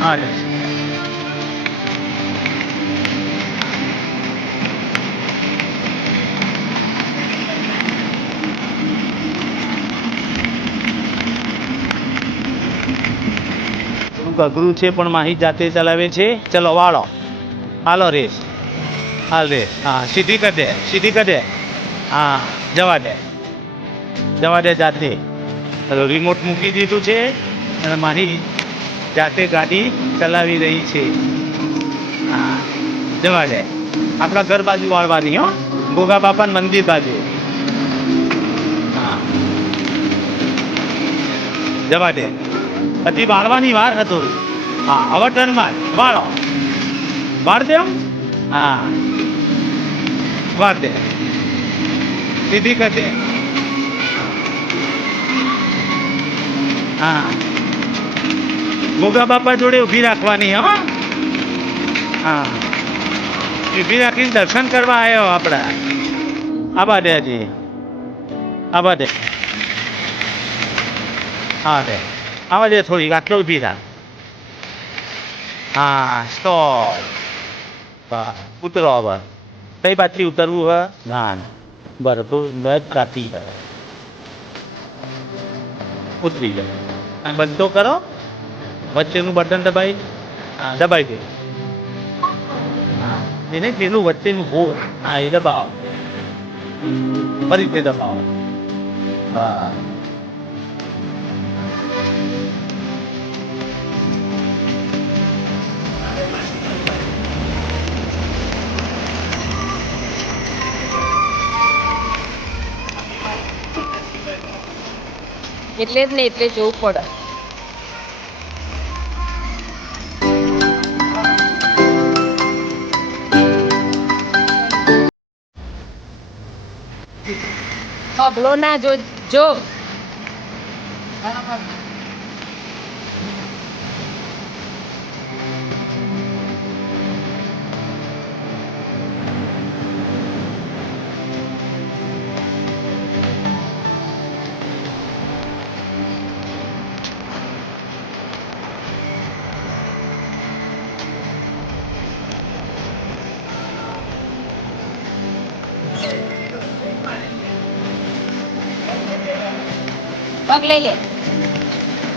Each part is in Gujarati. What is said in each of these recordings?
હા અઘરું છે પણ માહી જાતે ચલાવે છે. ચલો વાળો હાલો રેસ હાલ રે હા સીધી કર દે સીધી કર દે હા જવા દે જાતે રિમોટ મૂકી દીધું છે અને મારી જાતે ગાડી ચલાવી રહી છે. હા જવા દે આપણા ઘર બાજુ વાળવાની હો ગોગા બાપાના મંદિર બાજુ. હા જવા દે હજી વાળવાની વાર હતું. હા હવે ટર્ન માર વાળો વાર દે હા વાર દે સીધી કર દે હા ગોગા બાપા જોડે ઊભી રાખવાની હો. હા ઊભી રાખીને દર્શન કરવા આવ્યો આપણા આબા દે હજી આબા દે હા દે આવા દે થોડી આટલો ઊભી રાખ હા સ્ટોપ બસ ઉતરો હવે કઈ બાજથી ઉતરવું હે ના બરાબર નજ કાપી ઉતરી જાય બંધ તો કરો વચ્ચેનું બટન દબાઈ દબાઈ દે એને પેલું વચ્ચેનું ગોળ હા એ દબાવો ફરી તે દબાવો હા એટલે જ ને એટલે જોવું પડે. અબળો ના જો જો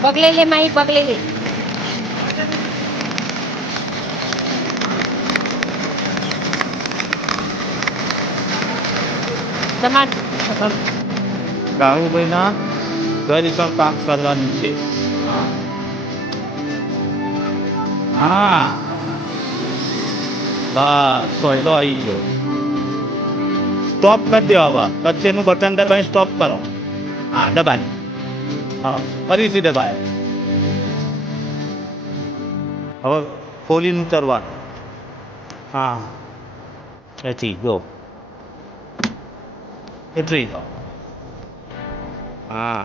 પગ લઈ લે માહી પગ લઈ લે તમાર કાળુભાઈના ઘર પર કામ કરવાનું છે. હા બસ સોયલો આવી ગયો સ્ટોપ કરી દો હવે વચ્ચેનું બટન દબાઈ સ્ટોપ કરો હા દબાઈ હા ફરીથી દબાય હવે ખોલીને ઉતરવાનું હા એથી જો ઉતરી જાઓ હા